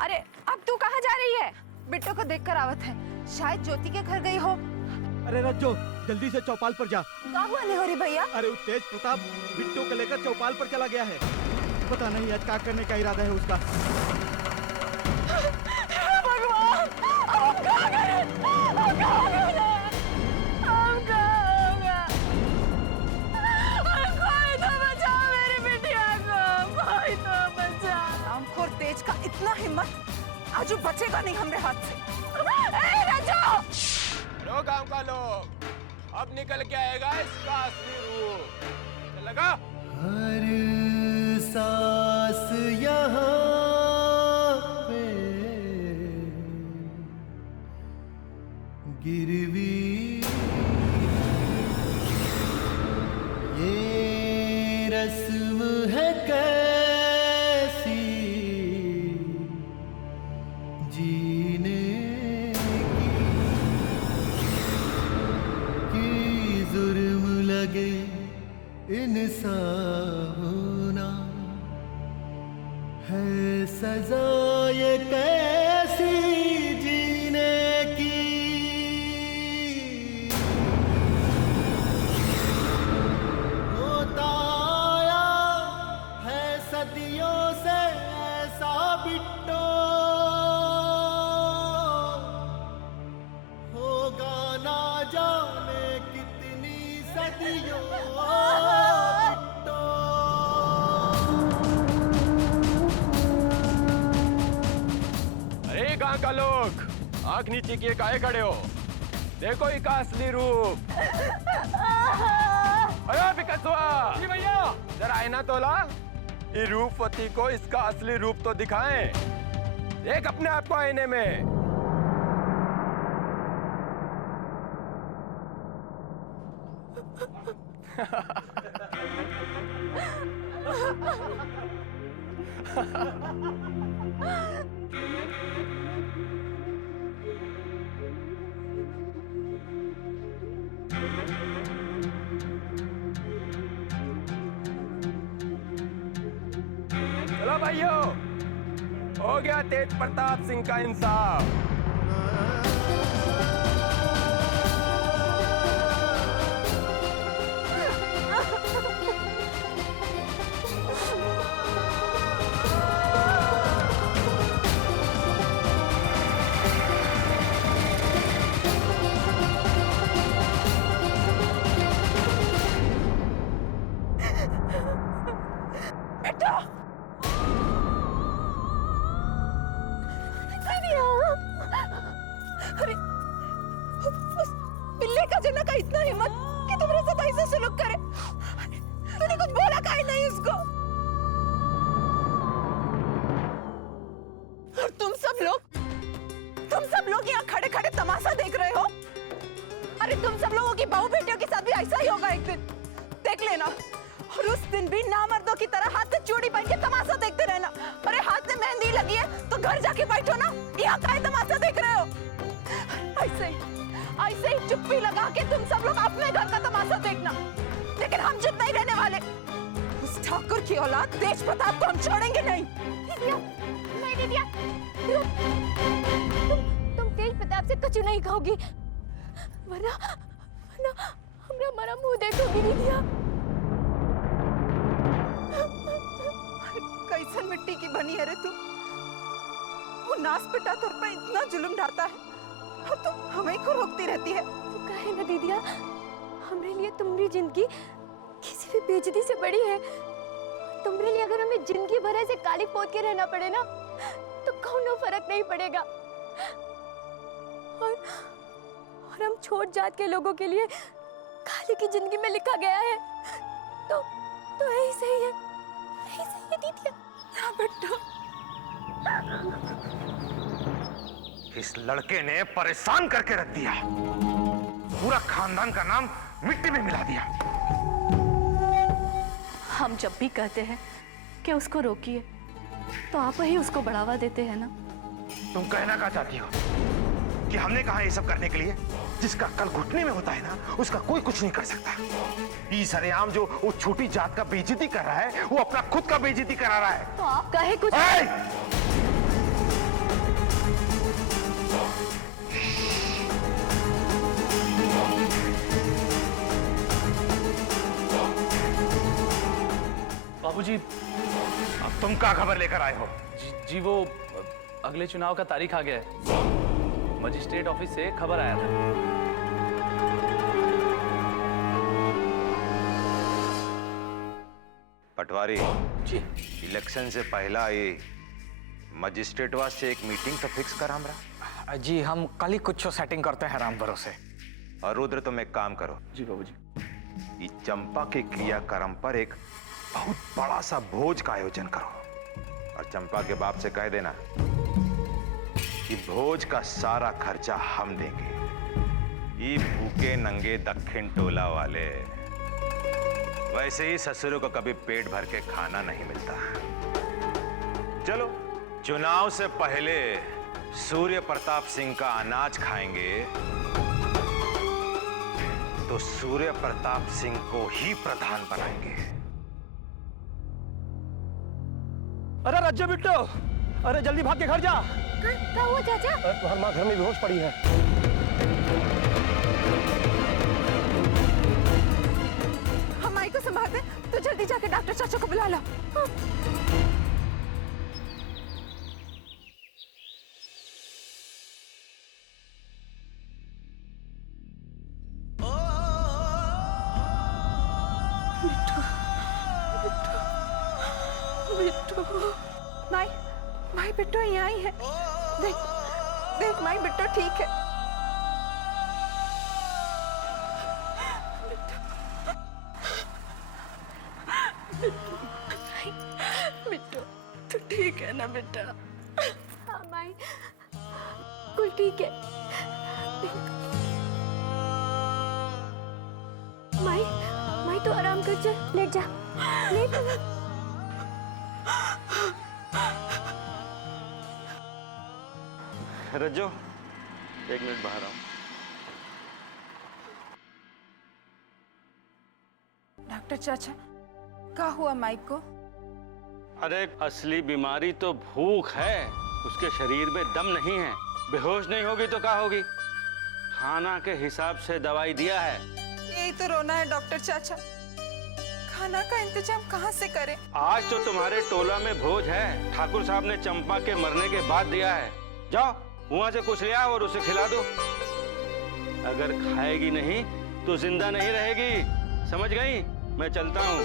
अरे अब तू कहाँ जा रही है? बिट्टू को देखकर आवत है, शायद ज्योति के घर गई हो। अरे रज्जो, जल्दी से चौपाल पर जा। क्या हुआ नेहोरी भैया? अरे वो तेज प्रताप बिट्टू को लेकर चौपाल पर चला गया है। पता नहीं आज क्या करने का इरादा है उसका। भगवान, अब क्या करें? अब क्या करें? अब क्या होगा? कोई तो बचाओ मेरी बिटिया को, कोई तो बचाओ। रामखोर तेज का इतना हिम्मत, आज वो बचेगा नहीं हमरे हाथ से। ए राजू! लो गांव का लोग, अब निकल के आएगा इसका असली रूप। लगा? हर सांस यहाँ पे गिरवी, ये रस्म है कैसी जीने की जुर्म लगे इंसान होना है सजा ये कैसी जीने की। होता आया है सदियों से ऐसा बिट्टो, होगा ना जाने कितनी सदियों बिट्टो। अरे गांव का लोग, आंख नीचे किए काहे खड़े हो? देखो इसका असली रूप। अरे बिकसवा जी भैया, जरा आईना तोला। ये रूपवती को इसका असली रूप तो दिखाएं। देख अपने आप को आईने में। चलो भाइयों, हो गया तेज प्रताप सिंह का इंसाफ। अरे उस बिल्ली का जना का इतना हिम्मत कि तुम्हारे साथ ऐसा सलूक करे। तूने कुछ बोला काहे नहीं उसको? और तुम सब लोग यहाँ खड़े खड़े तमाशा देख रहे हो। अरे तुम सब लोगों की बहू बेटियों के साथ भी ऐसा ही होगा एक दिन, देख लेना। और उस दिन भी नामर्दों की तरह हाथ से चूड़ी पहन के तमाशा देखते रहना। अरे हाथ में मेहंदी लगी है तो घर जाके बैठो ना, यहाँ काहे तमाशा देख रहे हो? ऐसे ही चुप्पी लगा के तुम सब लोग अपने घर का तमाशा देखना, लेकिन हम चुप नहीं रहने वाले। उस ठाकुर की औलाद तेज प्रताप को हम छोड़ेंगे नहीं। दीदिया, तुम तेज प्रताप से कछु नहीं खाओगी, वरना हमरा मरा मुंह देखोगी दीदिया। कैसन मिट्टी की बनी है रे तू? वो नास पिटा तुर पे इतना जुल्म ढाता है और तुम हमें को रोकती रहती है। वो कहे ना दीदिया, हमरे लिए तुम्हारी जिंदगी किसी भी बेइज्जती से बड़ी है। तुम्हारे लिए अगर हमें जिंदगी भर ऐसे काली पोत के रहना पड़े ना, तो कोनो फर्क नहीं पड़ेगा। और हम छोट जात के लोगों के लिए काली की जिंदगी में लिखा गया है, तो यही सही है, यही सही है दीदिया। हाँ बेटा, इस लड़के ने परेशान करके रख दिया, पूरा खानदान का नाम मिट्टी में मिला दिया। हम जब भी कहते हैं कि उसको रोकिए, तो आप ही उसको बढ़ावा देते हैं ना। तुम कहना क्या चाहती हो कि हमने कहा ये सब करने के लिए? जिसका कल घुटने में होता है ना, उसका कोई कुछ नहीं कर सकता। ये सरेआम जो वो छोटी जात का बेइज्जती कर रहा है, वो अपना खुद का बेइज्जती करा रहा है। तो आप कहे कुछ। बाबूजी। अब तुम क्या खबर लेकर आए हो? जी वो अगले चुनाव का तारीख आ गया है। मजिस्ट्रेट ऑफिस से खबर आया था। पटवारी जी। इलेक्शन से पहला ये मजिस्ट्रेट वास से एक मीटिंग तो फिक्स कर हमरा। जी हम कल ही कुछ सेटिंग करते हैं राम भरोसे। और रुद्र तुम एक काम करो, जी बाबूजी। ये चंपा के क्रियाक्रम पर एक बहुत बड़ा सा भोज का आयोजन करो और चंपा के बाप से कह देना कि भोज का सारा खर्चा हम देंगे। ये भूखे नंगे दक्षिण टोला वाले, वैसे ही ससुरों को कभी पेट भर के खाना नहीं मिलता। चलो, चुनाव से पहले सूर्य प्रताप सिंह का अनाज खाएंगे तो सूर्य प्रताप सिंह को ही प्रधान बनाएंगे। अरे रज्जो बिट्टो, अरे जल्दी भाग के घर जा। क्या हुआ चाचा? तुम्हारी माँ घर में बेहोश पड़ी है। हम माई को संभालते, तो जल्दी जाके डॉक्टर चाचा को बुला लो। हाँ। माई, माई बिट्टो यहाँ ही है। देख, देख माई बिट्टो ठीक है। बिट्टो, तू ठीक है ना बेटा? हाँ माई, कुल ठीक है। माई, माई तू आराम कर, चल लेट जा, लेट। रज्जो, एक मिनट बाहर आओ। डॉक्टर चाचा, क्या हुआ माइक को? अरे असली बीमारी तो भूख है, उसके शरीर में दम नहीं है। बेहोश नहीं होगी तो क्या होगी? खाना के हिसाब से दवाई दिया है। यही तो रोना है डॉक्टर चाचा। खाना का इंतजाम कहाँ से करें? आज तो तुम्हारे टोला में भोज है। ठाकुर साहब ने चंपा के मरने के बाद दिया है। जाओ वहां से कुछ ले आओ और उसे खिला दो। अगर खाएगी नहीं तो जिंदा नहीं रहेगी, समझ गई? मैं चलता हूँ।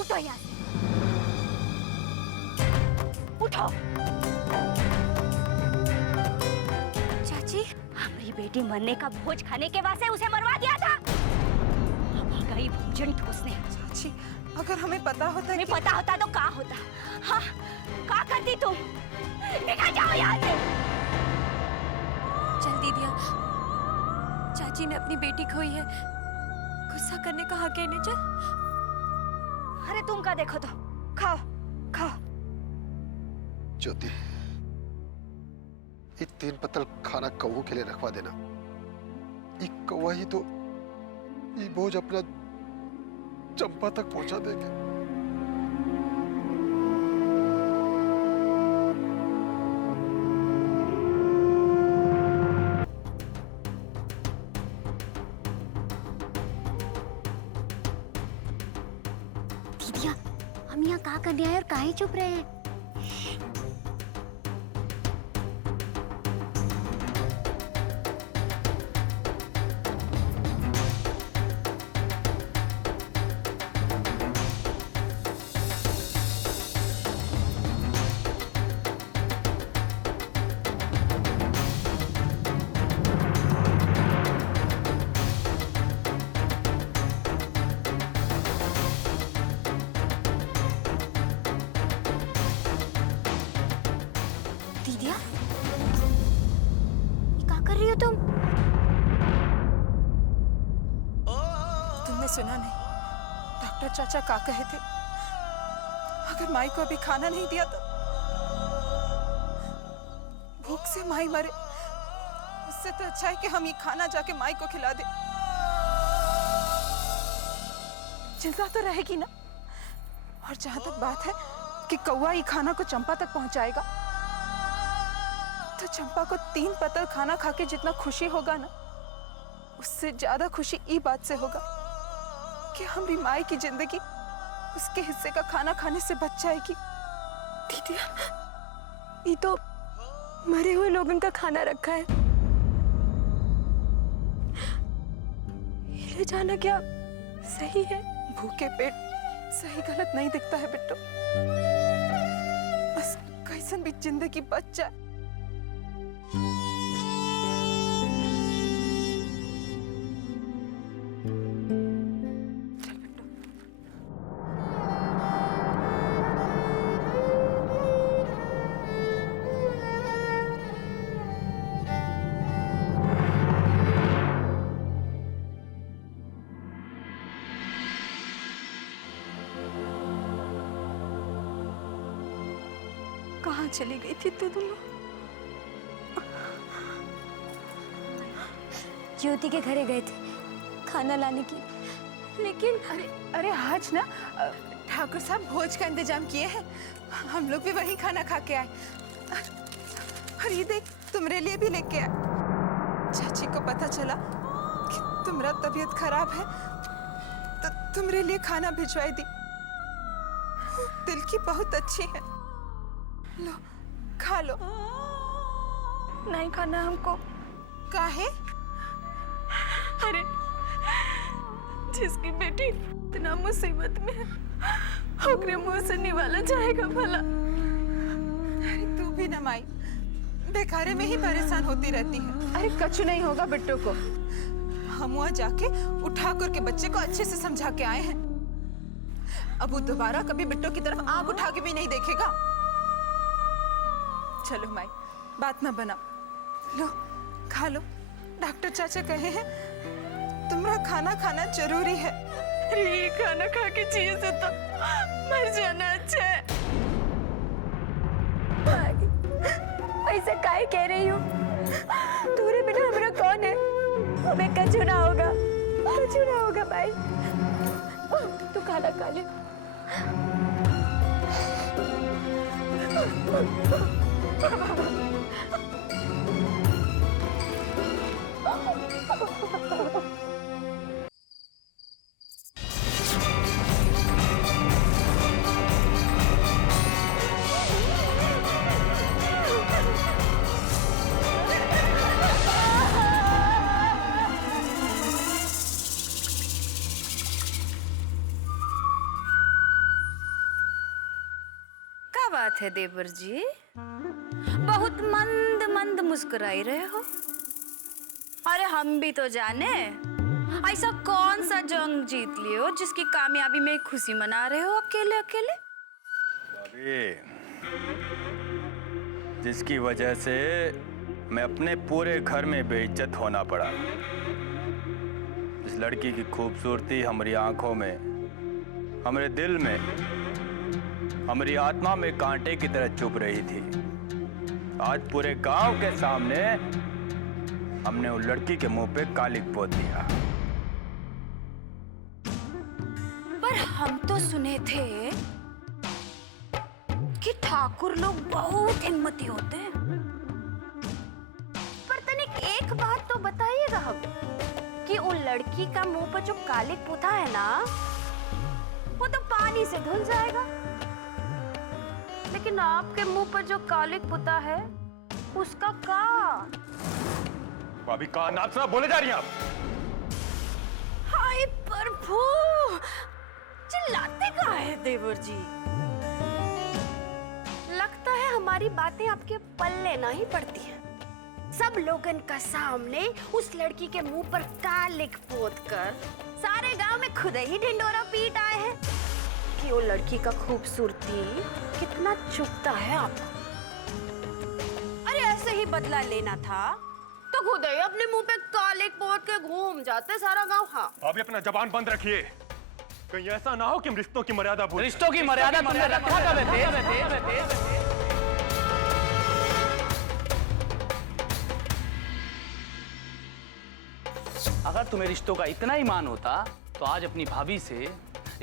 उठो यार, उठो। चाची, हमारी बेटी मरने का भोज खाने के वास्ते उसे मरवा दिया था। अब आ गई भोजन ठोसने। चाची, अगर हमें पता होता हमें पता होता तो क्या होता? हाँ, क्या करती तुम? निकल जाओ यहाँ से। जल्दी दिया, चाची ने अपनी बेटी खोई है, गुस्सा करने का हक है इन्हें। चल। अरे तुम का देखो तो, खाओ खाओ। ज्योति, ये 3 पत्तल खाना कौओं के लिए रखवा देना। ये कौवा ही तो ये बोझ अपना चंपा तक पहुंचा देंगे। दीदिया, हम यहाँ क्या करने आए और काहे चुप रहे हैं? सुना नहीं डॉक्टर चाचा का कहे थे, अगर माई को अभी खाना नहीं दिया तो भूख से माई मरे, उससे तो अच्छा है कि हम ये खाना जाके माई को खिला दे। चिंता तो रहेगी ना। और जहां तक बात है कि कौवा ये खाना को चंपा तक पहुंचाएगा, तो चंपा को 3 पतल खाना खाके जितना खुशी होगा ना, उससे ज्यादा खुशी ई बात से होगा कि हमारी माई की जिंदगी उसके हिस्से का खाना खाने से बच जाएगी। दीदी, ये तो मरे हुए लोगों का खाना रखा है, ये ले जाना क्या सही है? भूखे पेट सही गलत नहीं दिखता है बिट्टू, बस कैसन भी जिंदगी बच जाए। कहाँ चली गई थी तू दोनों? ज्योति के घरे गए थे खाना लाने के, लेकिन अरे आज ना ठाकुर साहब भोज का इंतजाम किए हैं, हम लोग भी वहीं खाना खा के आए। और ये देख, तुम्हारे लिए भी लेके आए। चाची को पता चला कि तुम्हारा तबीयत खराब है, तो तुम्हारे लिए खाना भिजवाई दी। दिल की बहुत अच्छी है, लो खा लो। नहीं खाना हमको। काहे? अरे जिसकी बेटी इतना मुसीबत में है, ओकरे मुंह से निवाला जाएगा भला। अरे तू भी ना माई, बेकारे में ही परेशान होती रहती है। अरे कछु नहीं होगा बिट्टू को, हम वहाँ जाके उठाकर के बच्चे को अच्छे से समझा के आए हैं। अब वो दोबारा कभी बिट्टू की तरफ आंख उठा के भी नहीं देखेगा। चलो माई, बात ना बना, लो खा लो। डॉक्टर चाचा कहे हैं तुम्हारा खाना खाना जरूरी है। अरे ये खाना खा के जिए से तो मर जाना अच्छा है। ऐसा काहे कह रही हो? तुम्हारे बिना हमारा कौन है? हमें कछु ना होगा, कछु ना होगा भाई। तू खाना खा ले। क्या बात है देवर जी, बहुत मंद मंद मुस्कुराई रहे हो। अरे हम भी तो जाने, ऐसा कौन सा जंग जीत लिए हो जिसकी कामयाबी में खुशी मना रहे हो अकेले अकेले? जिसकी वजह से मैं अपने पूरे घर में बेइज्जत होना पड़ा। इस लड़की की खूबसूरती हमारी आंखों में, हमारे दिल में, हमारी आत्मा में कांटे की तरह चुभ रही थी। आज पूरे गांव के सामने हमने उस लड़की के मुंह पे कालिक पोत दिया। पर हम तो सुने थे कि ठाकुर लोग बहुत हिम्मती होते हैं। पर तनिक एक बात तो बताइएगा हम, कि उन लड़की का मुंह पर जो कालिक पोता है ना, वो तो पानी से धुल जाएगा, लेकिन आपके मुंह पर जो कालिक पोता है उसका क्या? अभी कहा नाम से बोले जा रही हैं आप? हाय प्रभु, चिल्लाते कहाँ है देवर जी? लगता है हमारी बातें आपके पल्ले नहीं पड़ती हैं। सब लोगन का सामने उस लड़की के मुंह पर कालिक पोत कर सारे गांव में खुद ही ढिंडोरा पीट आए हैं कि वो लड़की का खूबसूरती कितना चुभता है आपको। अरे ऐसे ही बदला लेना था तो तो खुद ही अपने मुंह पे कालिक पोत के घूम जाते सारा गांव। हाँ भाभी अपना जबान बंद रखिए, कहीं ऐसा ना हो कि हम रिश्तों की मर्यादा भूल जाएं। रिश्तों की मर्यादा तुमने रखा कब है? अगर तुम्हें रिश्तों का इतना ही मान होता तो आज अपनी भाभी से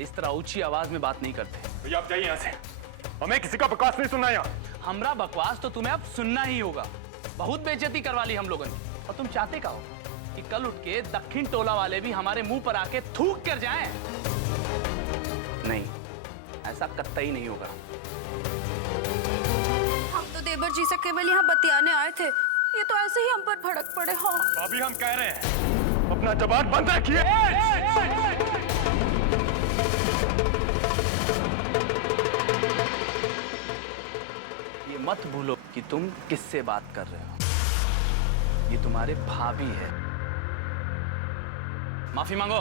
इस तरह ऊंची आवाज में बात नहीं करते। भैया आप जाइए यहाँ से, हमें किसी का बकवास नहीं सुनना यहाँ। हमरा बकवास तो तुम्हें अब सुनना ही होगा। बहुत बेइज्जती करवा ली हम लोगों ने, और तुम चाहते का हो कि कल उठ के दक्षिण टोला वाले भी हमारे मुंह पर आके थूक कर जाएं? नहीं, ऐसा कतई नहीं होगा। हम तो देवर जी से केवल यहाँ बतियाने आए थे, ये तो ऐसे ही हम पर भड़क पड़े। हाँ भाभी हम कह रहे हैं अपना जबान बंद रखिए। ये मत भूलो कि तुम किससे बात कर रहे हो। ये तुम्हारे भाभी है। माफी मांगो।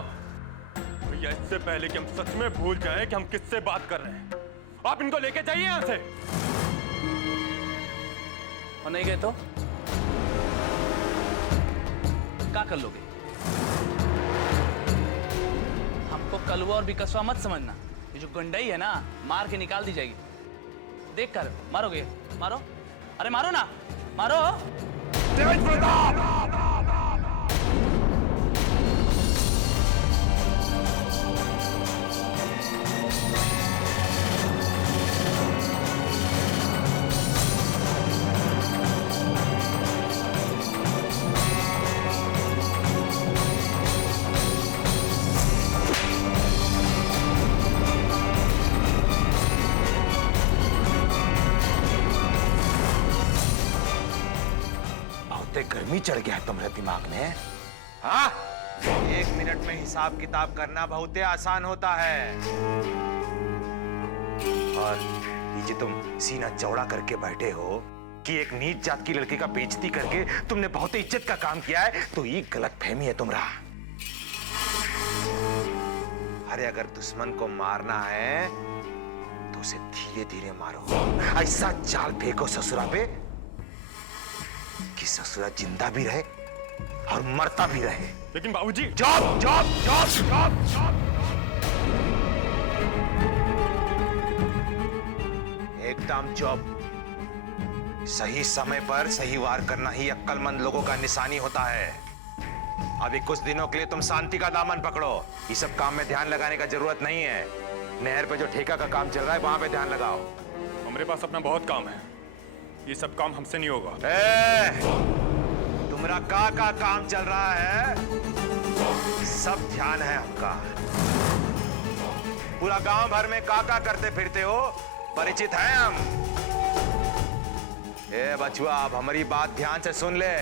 भैया इससे पहले कि हम सच में भूल जाएं कि हम किससे बात कर रहे हैं, आप इनको लेके जाइए यहाँ से। और नहीं गए तो क्या कर लोगे? हमको कलवा और बिकसवा मत समझना। ये जो गुंडई है ना, मार के निकाल दी जाएगी। देख कर मारोगे? मारो, अरे मारो ना, मारो। तेज प्रताप! गर्मी चढ़ गया है तुम्हारे दिमाग में? हाँ? 1 मिनट में हिसाब किताब करना बहुत आसान होता है, और ये जो तुम सीना चौड़ा करके बैठे हो कि एक नीच जात की लड़की का बेइज्जती करके तुमने बहुत ही इज्जत का काम किया है, तो ये गलतफहमी है तुम्हारा। अरे अगर दुश्मन को मारना है तो उसे धीरे धीरे मारो। ऐसा जाल फेंको ससुरा पे कि ससुरा जिंदा भी रहे और मरता भी रहे। लेकिन बाबूजी, job job job job job एकदम जॉब। सही समय पर सही वार करना ही अक्लमंद लोगों का निशानी होता है। अभी कुछ दिनों के लिए तुम शांति का दामन पकड़ो। ये सब काम में ध्यान लगाने का जरूरत नहीं है। नहर पे जो ठेका का काम चल रहा है वहां पे ध्यान लगाओ। हमारे पास अपना बहुत काम है, ये सब काम हमसे नहीं होगा। तुम्हारा का काम चल रहा है, सब ध्यान है हमका। पूरा गांव भर में का करते फिरते हो, परिचित हैं हम। बचुआ, अब हमारी बात ध्यान से सुन ले।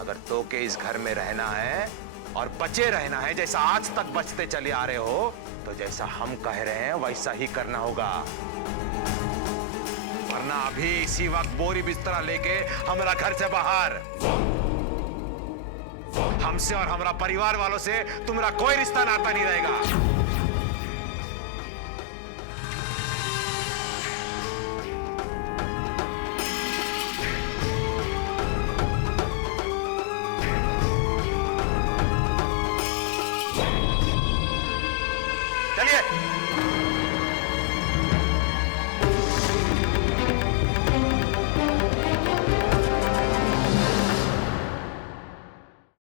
अगर तो के इस घर में रहना है और बचे रहना है जैसा आज तक बचते चले आ रहे हो, तो जैसा हम कह रहे हैं वैसा ही करना होगा, वरना अभी इसी वक्त बोरी बिस्तरा लेके हमारा घर से बाहर। हमसे और हमारा परिवार वालों से तुम्हारा कोई रिश्ता नाता नहीं रहेगा। चलिए।